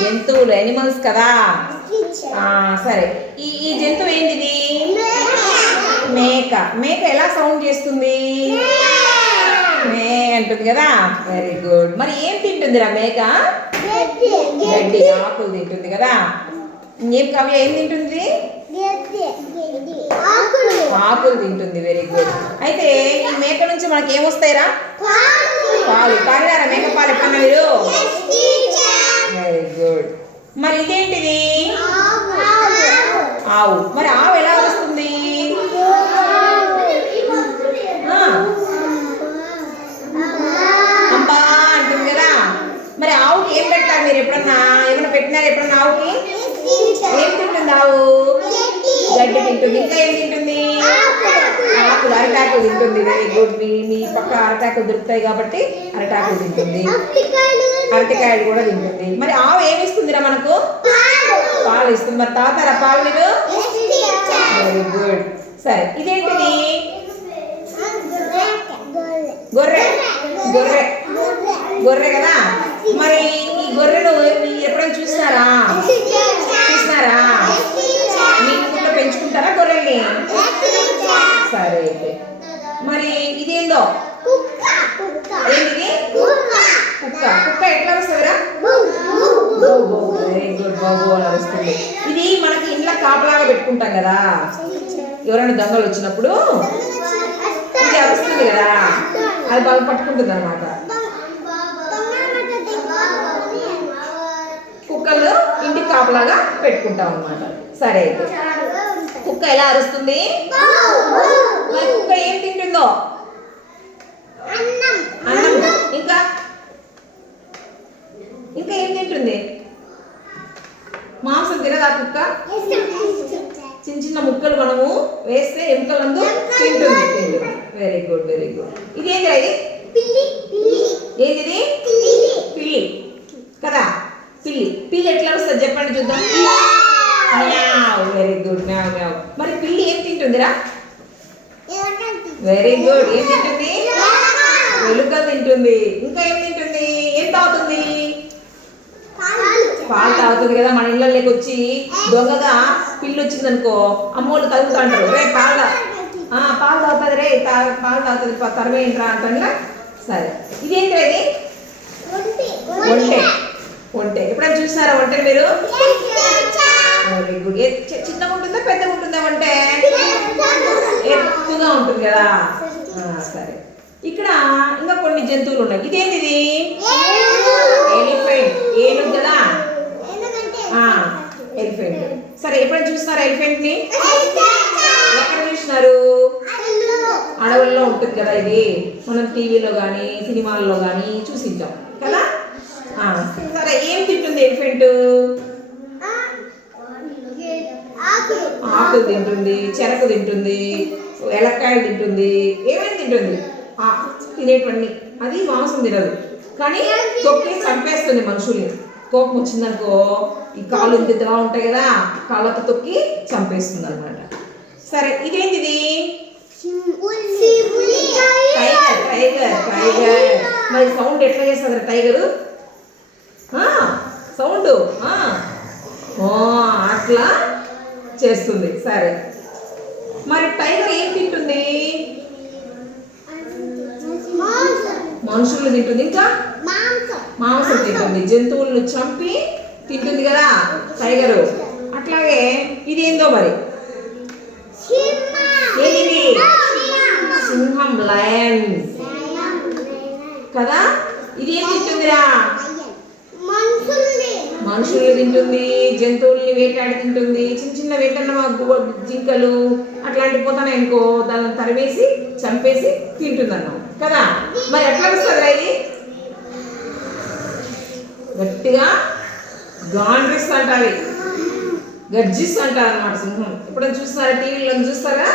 జంతువులు ఎనిమల్స్ కదా. సరే, ఈ జంతువు ఏంటిది? మేక. మేక ఎలా సౌండ్ చేస్తుంది? మే అంటుంది కదా. Very good. మరి ఏం తింటుందిరా మేక? గడ్డి, ఆకులు తింటుంది కదా. ఏం కావ్య ఏం తింటుంది? ఆకులు తింటుంది. Very good. అయితే ఈ మేక నుంచి మనకి ఏమొస్తాయిరా? పాలు. తాగినారా మేక పాలు ఎప్పుడన్నా మీరు? Very good. మరి ఇదేంటిది? ఆవు. మరి ఆవు ఎలా వస్తుంది? అంబా అంటుంది కదా. మరి ఆవుకి ఏం పెడతారు మీరు? ఎప్పుడన్నా ఏమైనా పెట్టినారు ఎప్పుడన్నా ఆవుకి? ఏం తింటుంది ఆవు? గడ్డి తింటుంది. ఇంకా ఏం తింటుంది? ఆకులు, అరటాకులు తింటుంది. Very good. మీ పక్క అరటాకులు దొరుకుతాయి కాబట్టి అరటాకులు తింటుంది. అరటికాయలు కూడా తింటుంది. మరి ఆవు ఏమి ఇస్తుందిరా మనకు? పాలు ఇస్తుంది. మరి తాతారా పాలు మీరు? Very good. సరే, ఇదేంటిది? గొర్రె. గొర్రె గొర్రె కదా. మరి ఈ గొర్రెను ఎప్పుడైనా చూసినారా? మీ ఊళ్ళో పెంచుకుంటారా గొర్రెల్ని? సరే అయితే మరి ఇదేందో? ఏంటిది? కుక్క. కుక్క ఎట్లా వస్తుందిరా? Very good. బాబు అని వస్తుంది. ఇది మనకి ఇంట్లో కాపలాగా పెట్టుకుంటాం కదా. ఎవరైనా దొంగలు వచ్చినప్పుడు ఇది వస్తుంది కదా, అది బాగా పట్టుకుంటుంది అనమాట. కుక్కలు ఇంటికి కాపలాగా పెట్టుకుంటాం అనమాట. సరే అయితే కుక్క ఎలా అరుస్తుంది? మరి కుక్క ఏం తింటుందో? అన్నం. ఇంకా ఇంకా ఏం తింటుంది? మాంసం తినదా కుక్క? చిన్న చిన్న ముక్కలు మనము వేస్తే ఎముకలందు తింటుంది. Very good. Very good. ఇదేంటిరా? ఇది ఏంటిది? పిల్లి కదా. పిల్లి. పిల్లి ఎట్లా వస్తుంది చెప్పండి చూద్దాం. Very good. మరి పిల్లి ఏం తింటుందిరా? Very good. ఏం తింటుంది? ఎలుక తింటుంది. ఇంకా ఏం తింటుంది? ఏం తాగుతుంది? పాలు తాగుతుంది కదా. మన ఇళ్ళకి వచ్చి దొంగగా పిల్లి వచ్చింది అనుకో, అమ్మోళ్ళు తగులుతూ అంటారు, రే పాలు తాగుతుంది, రే పాలు తాగుతుంది, తరవేంట్రా అంటారా. సరే, ఇదేంటి? ఇది ఒంటె. ఒంటె ఎప్పుడైనా చూసారా ఒంటె మీరు? Very good. చిన్నగా ఉంటుందా పెద్దగా ఉంటుందా ఒంటె? ఎత్తుగా ఉంటుంది కదా. సరే, ఇక్కడ ఇంకా కొన్ని జంతువులు ఉన్నాయి. ఇదేంటిది? ఎలిఫెంట్. ఏనుగు కదా. ఎలిఫెంట్. సరే, ఎప్పుడైనా చూస్తున్నారా ఎలిఫెంట్ ని? ఎక్కడ చూసినారు? అడవుల్లో ఉంటుంది కదా. ఇది మనం టీవీలో కానీ సినిమాల్లో కానీ చూసించాం కదా. సరే, ఏం తింటుంది ఎలిఫెంట్? ఆకులు తింటుంది, చెరకు తింటుంది, ఎలక్కాయలు తింటుంది. ఏమైనా తింటుంది తినేటువంటి. అది మాంసం తినదు కానీ తొక్కి చంపేస్తుంది మనుషుల్ని. కోపం వచ్చిందనుకో ఈ కాళ్ళు ఇంతలా ఉంటాయి కదా, కాళ్ళతో తొక్కి చంపేస్తుంది అనమాట. సరే, ఇదేంటిది? టైగర్. టైగర్. టైగర్. మరి సౌండ్ ఎట్లా చేస్తుంది టైగరు? సౌండ్ అట్లా చేస్తుంది. సరే, మరి టైగర్ ఏం తింటుంది? మనుషులు తింటుంది. ఇంకా మాంసం తింటుంది. జంతువులను చంపి తింటుంది కదా టైగరు. అట్లాగే ఇదేందో మరి? ఏంటిది? సింహం. లయన్ కదా. ఇది ఏం తింటుందిరా? మనుషుల్ని తింటుంది, జంతువుల్ని వేటాడి తింటుంది. చిన్న చిన్న వేటన్న జింకలు అట్లాంటి పోతానే అనుకో, దాన్ని తరివేసి చంపేసి తింటుంది అన్నాం కదా. మరి ఎట్లా వస్తుంది ఇది? గట్టిగా గాండ్రిస్ అంటారు, గర్జిస్ అంటారు అనమాట సింహం. ఎప్పుడైనా చూస్తారా? టీవీలో చూస్తారా?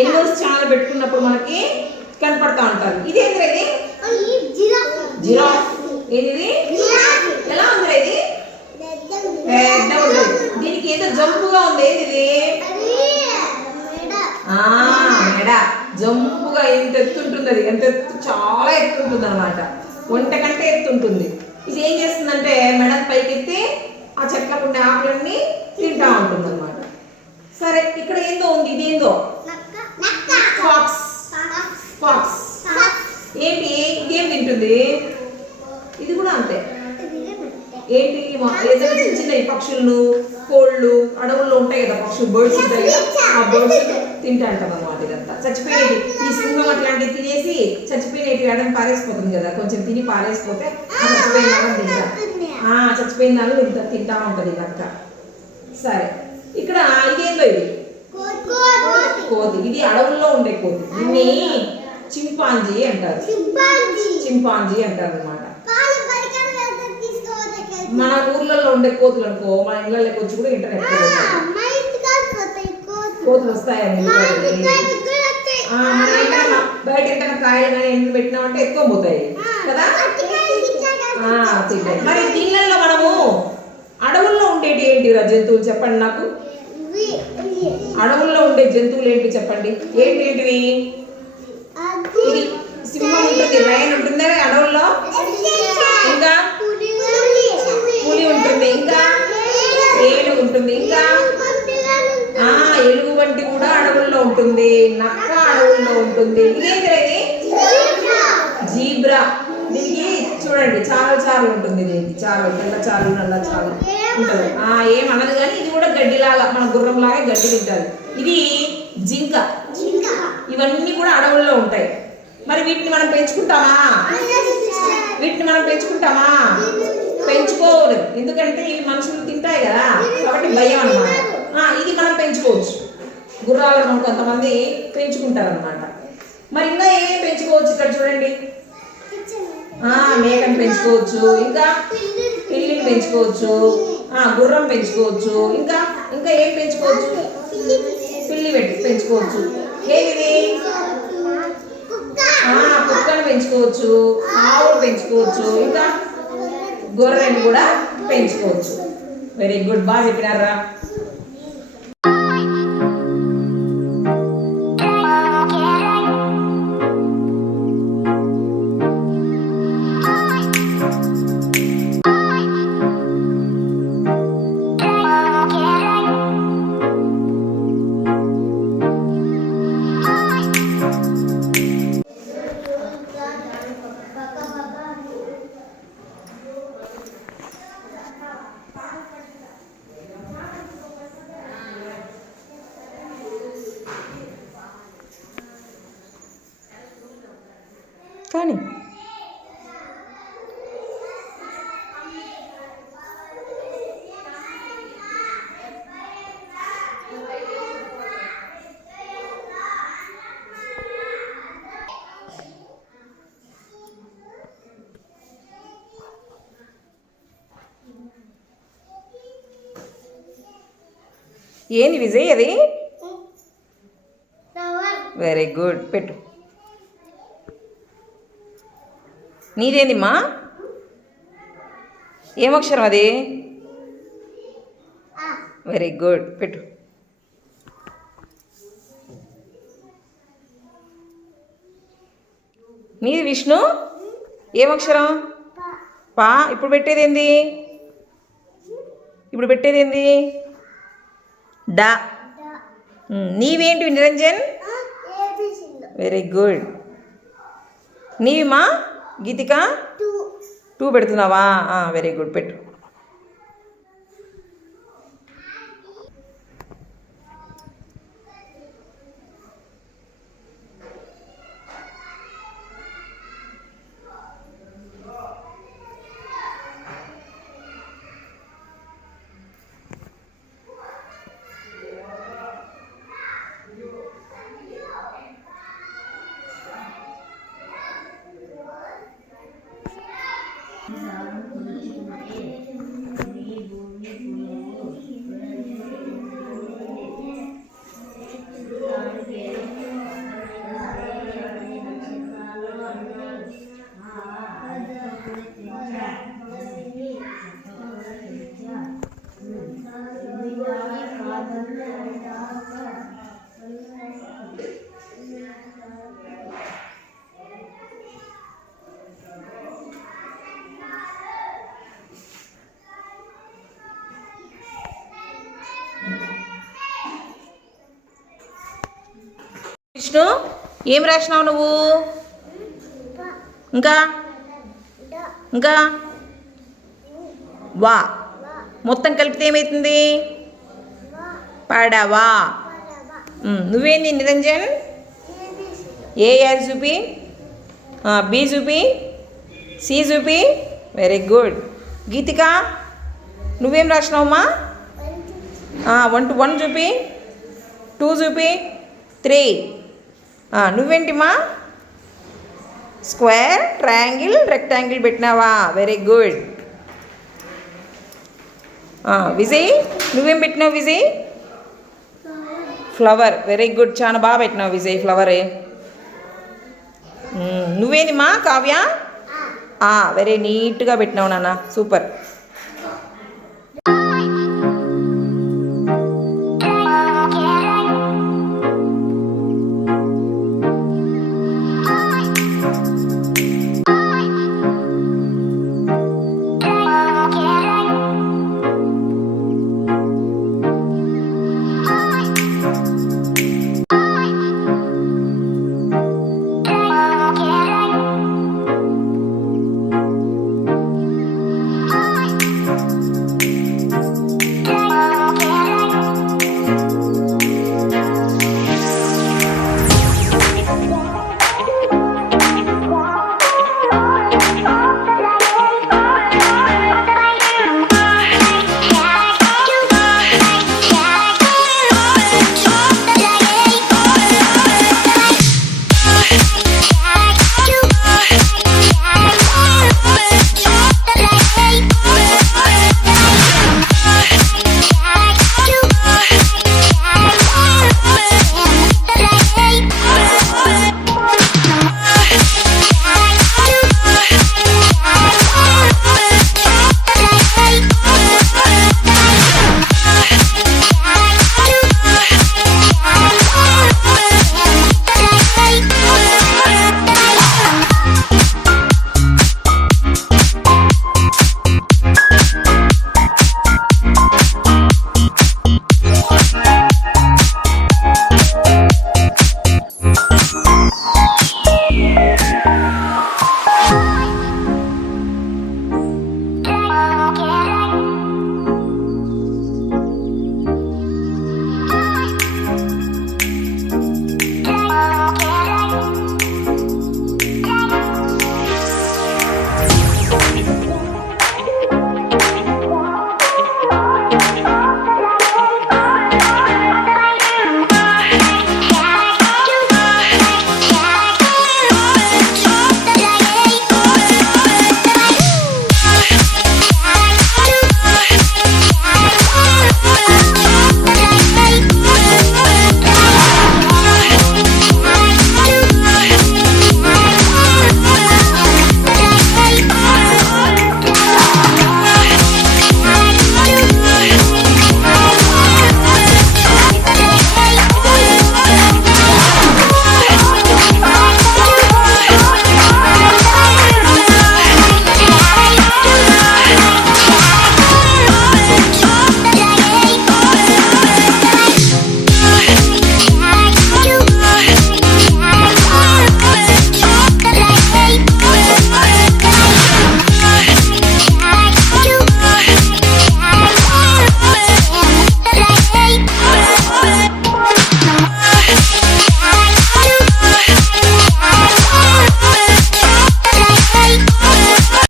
ఎనిమల్స్ ఛానల్ పెట్టుకున్నప్పుడు మనకి కనపడతా ఉంటారు. ఇదేంటి? ఇది జిరాఫ్. ఏంటిది? ఎలా ఉందిరా ఇది? పెద్ద ఉంటుంది. దీనికి ఏదో జంపుగా ఉంది. ఏంటిది? మెడ. జంపుగా ఎంత ఎత్తుంటుంది అది. ఎంత ఎత్తు, చాలా ఎత్తుంటుంది అనమాట. ఒంట కంటే ఎత్తుంటుంది. ఇది ఏం చేస్తుంది ఇదిగో ఫాక్స్. ఫాక్స్ ఏంటి ఇంకేం తింటుంది? ఇది కూడా అంతే. ఏంటి ఏదైనా చిన్న చిన్న పక్షులను, కోళ్ళు అడవుల్లో ఉంటాయి కదా పక్షులు, బర్డ్స్ ఉంటాయి కదా, ఆ బర్డ్స్ తింటా అంటాం అన్నమాట. ఇదంతా చచ్చిపోయేది. ఈ సింహం అట్లాంటివి తినేసి చచ్చిపోయినవి ఏడని పారేసిపోతుంది కదా, కొంచెం తిని పారేసిపోతే ఆ చచ్చిపోయిన దాన్ని తింటా. చచ్చిపోయిన దాన్ని తింటా ఉంటుంది ఇదంతా. సరే, ఇక్కడ ఇదేందో ఇది కోతి. ఇది అడవుల్లో ఉండే కోతి. దీన్ని చింపాంజీ అంటారు. చింపాంజీ అంటారు అనమాట. మన ఊర్లలో ఉండే కోతులు అనుకో, మన ఇళ్ళకి వచ్చి కూడా ఇంటర్నెట్ కోతులు వస్తాయండి. బయట ఎంటనే కాయలు కానీ ఎండు పెట్టినామంటే ఎక్కువ పోతాయి కదా, తింటాయి. మరి దీనిలో మనము అడవుల్లో ఉండేటి ఏంటి జంతువులు చెప్పండి నాకు. అడవుల్లో ఉండే జంతువులు ఏంటి చెప్పండి? ఏంటివి? ఇది సింహం ఉంటుంది, లయన్ ఉంటుంది అడవుల్లో. ఇంకా పులి ఉంటుంది, ఇంకా ఏనుగు ఉంటుంది, ఇంకా ఎలుగు వంటి కూడా అడవుల్లో ఉంటుంది, నక్క అడవుల్లో ఉంటుంది. ఇదేంటి? జీబ్రా. దీనికి చూడండి చారలు ఉంటుంది. దీనికి చారలు, తెల్ల చారలు, నల్ల చారలు ఉంటుంది. ఏమన్నది కానీ ఇది కూడా గడ్డిలాగా, మన గుర్రంలాగా గడ్డి తింటారు. ఇది జింక. ఇవన్నీ కూడా అడవుల్లో ఉంటాయి. మరి వీటిని మనం పెంచుకుంటామా? పెంచుకోరు. ఎందుకంటే ఇవి మనుషులు తింటాయి కదా, కాబట్టి భయం అన్నమాట. ఇది మనం పెంచుకోవచ్చు. గుర్రాలను కొంతమంది పెంచుకుంటారు అన్నమాట. మరి ఇంకా ఏమేమి పెంచుకోవచ్చు? ఇక్కడ చూడండి, మేకను పెంచుకోవచ్చు, ఇంకా పిల్లిని పెంచుకోవచ్చు, గుర్రం పెంచుకోవచ్చు, ఇంకా ఇంకా ఏం పెంచుకోవచ్చు? పిల్లి పెంచుకోవచ్చు. ఏమిది? కుక్కను పెంచుకోవచ్చు, ఆవును పెంచుకోవచ్చు, ఇంకా గొర్రెను కూడా పెంచుకోవచ్చు. వెరీ గుడ్, బాగా చెప్పినారా? కానీ ఏంది విజయ్ అది? వెరీ గుడ్, పెట్టు. నీదేందిమ్మా? ఏమక్షరం అది? వెరీ గుడ్, పెట్టు. నీది విష్ణు? ఏమక్షరం? పా. ఇప్పుడు పెట్టేదేంది? డా. నీవేంటి నిరంజన్? Very good. నీవిమా గీతిక? 2 పెడుతున్నావా? వెరీ గుడ్, పెట్టు. విష్ణు ఏం రాసినావు నువ్వు? ఇంకా ఇంకా వా మొత్తం కలిపితే ఏమవుతుంది? పడవా. నువ్వేంది నిరంజన్? ఏ యాజ్ చూపి, బి చూపి, సి చూపి. Very good. గీతిక నువ్వేం రాసినావమ్మా? 1 to 1 చూపి, 2 చూపి, 3. నువ్వేంటిమా? స్క్వేర్, ట్రయాంగిల్, రెక్టాంగిల్ పెట్టినావా? Very good. విజయ్ నువ్వేం పెట్టినావు విజయ్? ఫ్లవర్. వెరీ గుడ్, చాలా బాగా పెట్టినావు విజయ్ ఫ్లవరే. నువ్వేందిమా కావ్య? వెరీ నీట్గా పెట్టినావు నాన్న, సూపర్.